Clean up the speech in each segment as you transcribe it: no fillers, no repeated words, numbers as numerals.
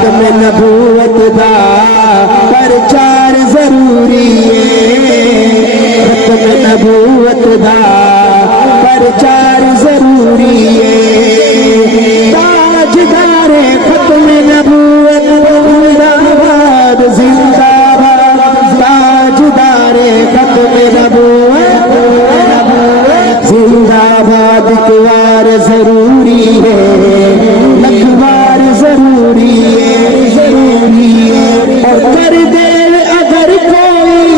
ختم نبوت دا پرچار ضروری ہے، ختم نبوت دا پرچار ضروری ہے، تاجدار ختم نبوت زندہ باد زندہ باد، تاجدار ختم نبوت زندہ باد، اکوار ضروری ہے، لکھوار ضروری ہے، ضروری ہے، اور کر دے اگر کوئی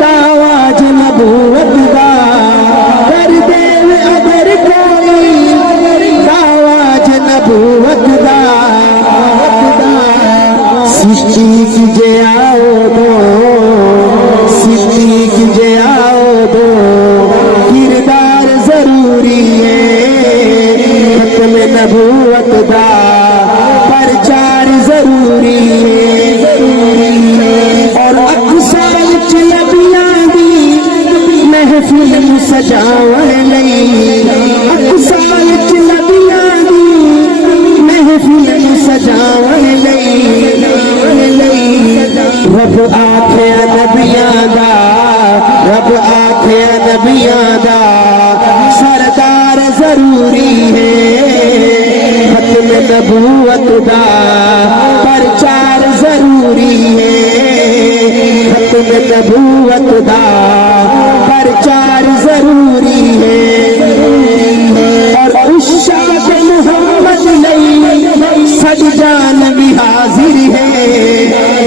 دعویٰ نبوت دا، کر دے اگر کوئی دعویٰ نبوت دا، صدیق جے آؤ دو، صدیق جے آؤ دو، کردار ضروری ہے، ختم نبوت دا پرچار ضروری ہے، اور اقصال چلبیاں دی محفل سجاون لئی، اقصال چلبیاں دی محفل سجاون لئی، رب آکھیا نبیاں دا، رب آکھیا نبیاں دا سردار ضروری ہے، ختم نبوت دا پرچار ضروری ہے، ختم نبوت دا پرچار ضروری ہے، اور عشاق محمد لئی سد جان بھی حاضر ہے،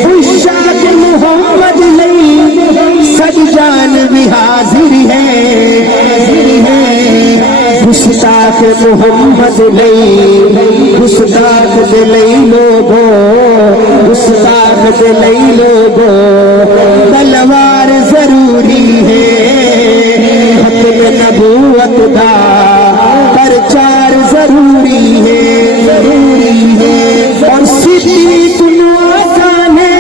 عشاق محمد لئی سد جان بھی حاضر ہے، گستاخ محمد لئی، گستاخ دے لئی لوگو، گستاخ دے لئی لوگو تلوار ضروری ہے، ختم نبوت دا پرچار ضروری ہے، اور صدیق آقا نے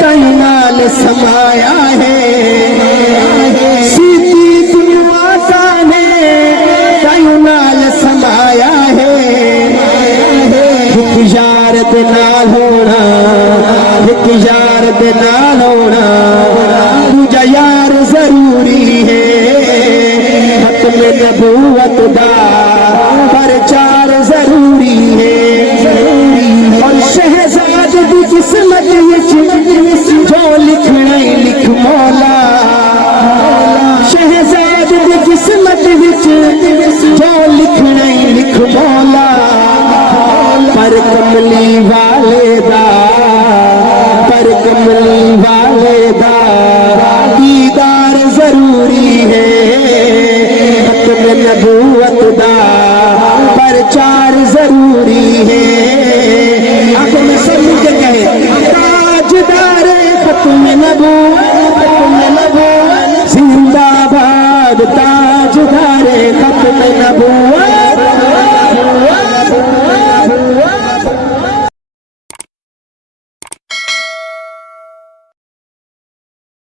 تن نال سمایا ہے، صدیق آقا نے تن نال سمایا ہے، ایک یار دے نال ہونا، ایک یار دے نال ہونا، دوجا یار ضروری ہے، ختم نبوت دا پرچار ضروری ہے، اور شہزاد دی قسمت وچ جو لکھنا لکھ مولا، شہزاد دی قسمت وچ جو لکھنا لکھ مولا، پر کملی والے دا، پر کملی والے دا دیدار ضروری ہے، ختم نبوت دا پرچار ضروری ہے، آنکھوں میں سب مل کے کہے تاجدار ختم نبوت زندہ باد، تاجدار ختم نبوت